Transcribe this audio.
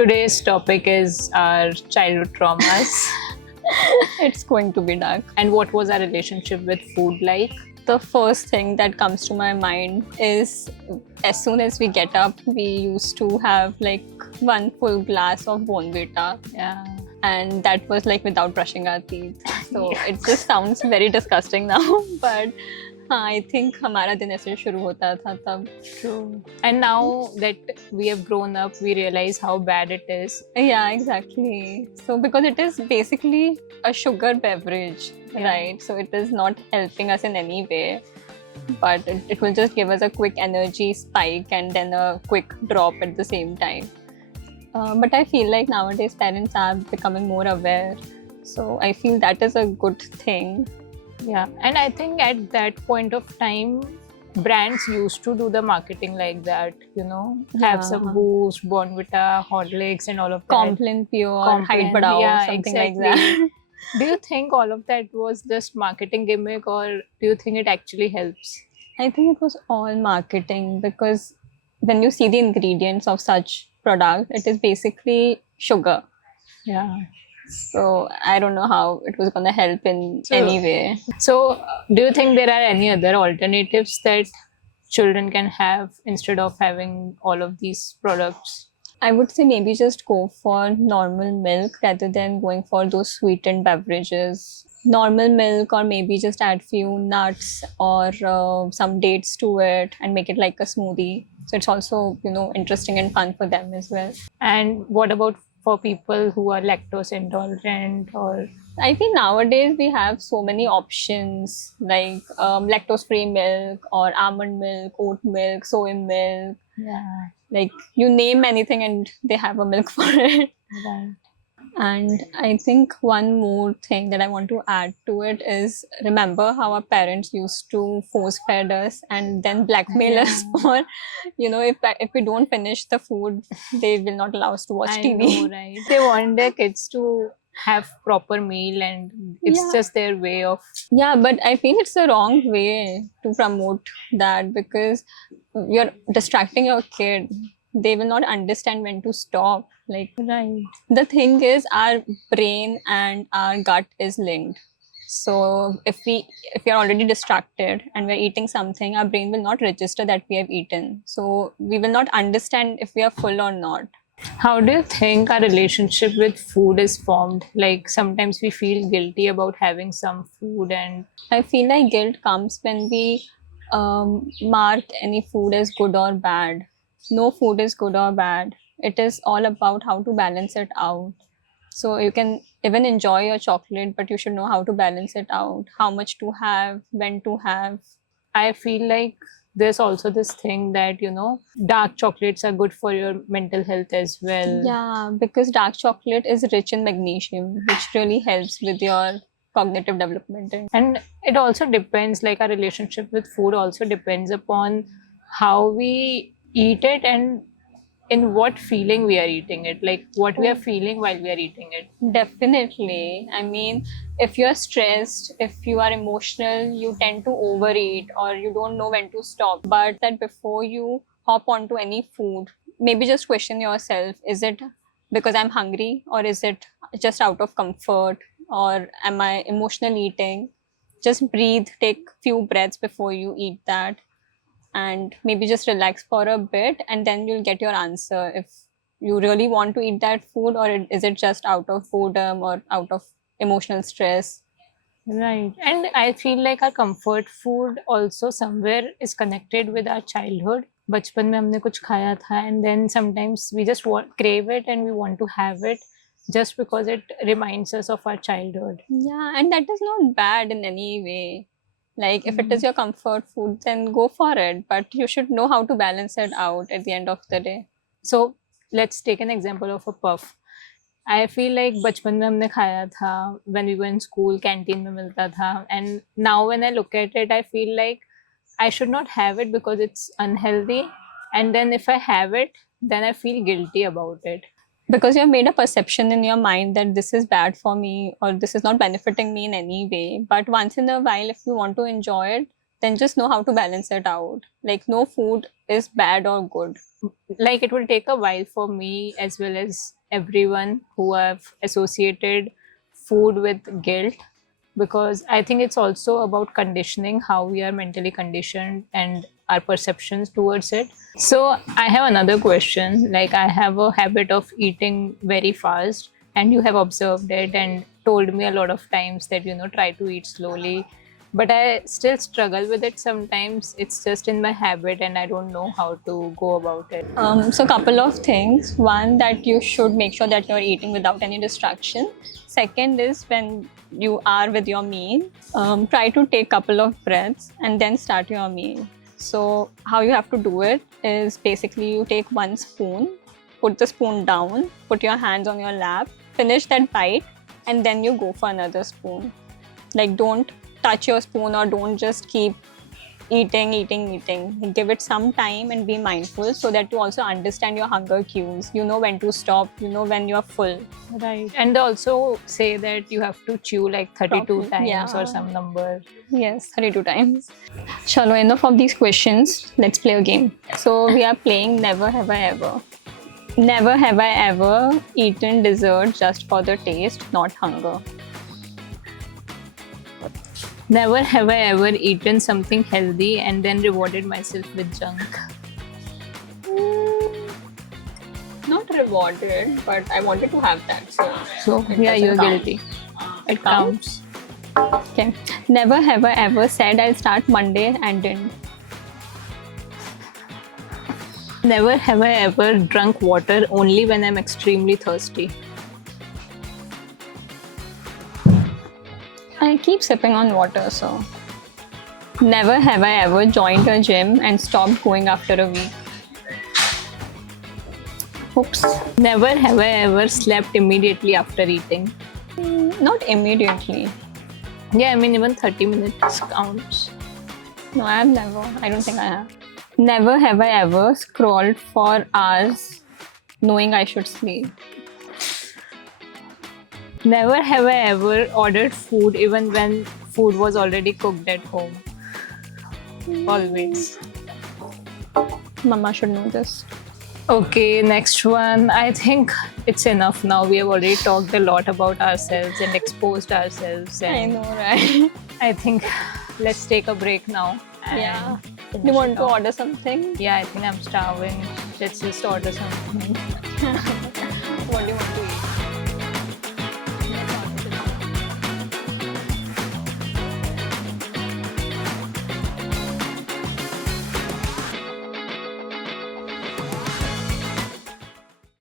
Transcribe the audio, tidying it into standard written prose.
Today's topic is our childhood traumas. It's going to be dark. And what was our relationship with food like? The first thing that comes to my mind is as soon as we get up, we used to have like one full glass of Bournvita. Yeah. And that was like without brushing our teeth. So it just sounds very disgusting now. But I think हमारा दिन ऐसे शुरू होता था तब. True. And now that we have grown up, we realize how bad it is. Yeah, exactly. So because it is basically a sugar beverage, right? So it is not helping us in any way. But it will just give us a quick energy spike and then a quick drop at the same time. But I feel like nowadays parents are becoming more aware. So I feel that is a good thing. Yeah. And I think at that point of time, brands used to do the marketing like that, have some Boost, Bournvita, Horlicks and all of that. Complan Pure, Height Badao, yeah, something exactly. like that. Do you think all of that was just marketing gimmick, or do you think it actually helps? I think it was all marketing, because when you see the ingredients of such product, it is basically sugar. Yeah. So I don't know how it was going to help in any way. So do you think there are any other alternatives that children can have instead of having all of these products? I would say maybe just go for normal milk rather than going for those sweetened beverages. Normal milk, or maybe just add few nuts or some dates to it and make it like a smoothie. So it's also, interesting and fun for them as well. And what about for people who are lactose intolerant? Or I think nowadays we have so many options like lactose-free milk or almond milk, oat milk, soy milk. yeah, Like you name anything and they have a milk for it. right. And I think one more thing that I want to add to it is, remember how our parents used to force feed us and then blackmail us for, if we don't finish the food, they will not allow us to watch I TV. know, right? They want their kids to have proper meal, and it's just their way of. Yeah, but I feel it's the wrong way to promote that, because you're distracting your kid. They will not understand when to stop. Like, Right. the thing is, our brain and our gut is linked. So if you're already distracted and we're eating something, our brain will not register that we have eaten. So we will not understand if we are full or not. How do you think our relationship with food is formed? Like sometimes we feel guilty about having some food, and I feel like guilt comes when we mark any food as good or bad. No food is good or bad. It is all about how to balance it out. So you can even enjoy your chocolate, but you should know how to balance it out. How much to have, when to have. I feel like there's also this thing that, dark chocolates are good for your mental health as well. Yeah, because dark chocolate is rich in magnesium, which really helps with your cognitive development. And it also depends, like our relationship with food also depends upon how we eat it and in what feeling we are eating it, like what we are feeling while we are eating it. Definitely. I mean, if you're stressed, if you are emotional, you tend to overeat or you don't know when to stop. But that before you hop onto any food, maybe just question yourself, is it because I'm hungry, or is it just out of comfort, or am I emotional eating? Just breathe, take few breaths before you eat that, and maybe just relax for a bit, and then you'll get your answer if you really want to eat that food, or is it just out of boredom or out of emotional stress. Right. And I feel like our comfort food also somewhere is connected with our childhood. बचपन में हमने कुछ खाया था, and then sometimes we just crave it and we want to have it just because it reminds us of our childhood. Yeah, and that is not bad in any way. Like if it is your comfort food, then go for it, but you should know how to balance it out at the end of the day. So let's take an example of a puff. I feel like बचपन में हमने खाया था, when we were in school, canteen में मिलता था, and now when I look at it, I feel like I should not have it because it's unhealthy, and then if I have it, then I feel guilty about it. Because you have made a perception in your mind that this is bad for me or this is not benefiting me in any way. But once in a while, if you want to enjoy it, then just know how to balance it out. Like, no food is bad or good. Like it will take a while for me as well as everyone who have associated food with guilt, because I think it's also about conditioning, how we are mentally conditioned and our perceptions towards it. So I have another question. Like, I have a habit of eating very fast, and you have observed it and told me a lot of times that, try to eat slowly. But I still struggle with it sometimes. It's just in my habit, and I don't know how to go about it. So couple of things. One, that you should make sure that you're eating without any distraction. Second is, when you are with your meal, try to take couple of breaths and then start your meal. So how you have to do it is, basically you take one spoon, put the spoon down, put your hands on your lap, finish that bite, and then you go for another spoon. Like, don't touch your spoon, or don't just keep eating. Give it some time and be mindful, so that you also understand your hunger cues. You know when to stop, you know when you're full. Right. And they also say that you have to chew like 32 Properly, times yeah. or some number. Yes, 32 times. Chalo, enough of these questions. Let's play a game. So we are playing Never Have I Ever. Never have I ever eaten dessert just for the taste, not hunger. Never have I ever eaten something healthy and then rewarded myself with junk. Not rewarded, but I wanted to have that. So it yeah, doesn't you're count. guilty. It counts. Okay. Never have I ever said I'll start Monday and didn't. Never have I ever drunk water only when I'm extremely thirsty. I keep sipping on water, so. Never have I ever joined a gym and stopped going after a week. Oops. Never have I ever slept immediately after eating. Not immediately. Yeah, I mean, even 30 minutes counts. No, I have never. I don't think I have. Never have I ever scrolled for hours knowing I should sleep. Never have I ever ordered food even when food was already cooked at home. Always. Mama should know this. Okay, next one. I think it's enough now. We have already talked a lot about ourselves and exposed ourselves. I And know, right? I think let's take a break now. and Yeah. finish You want it to off. order something? Yeah, I think I'm starving. Let's just order something.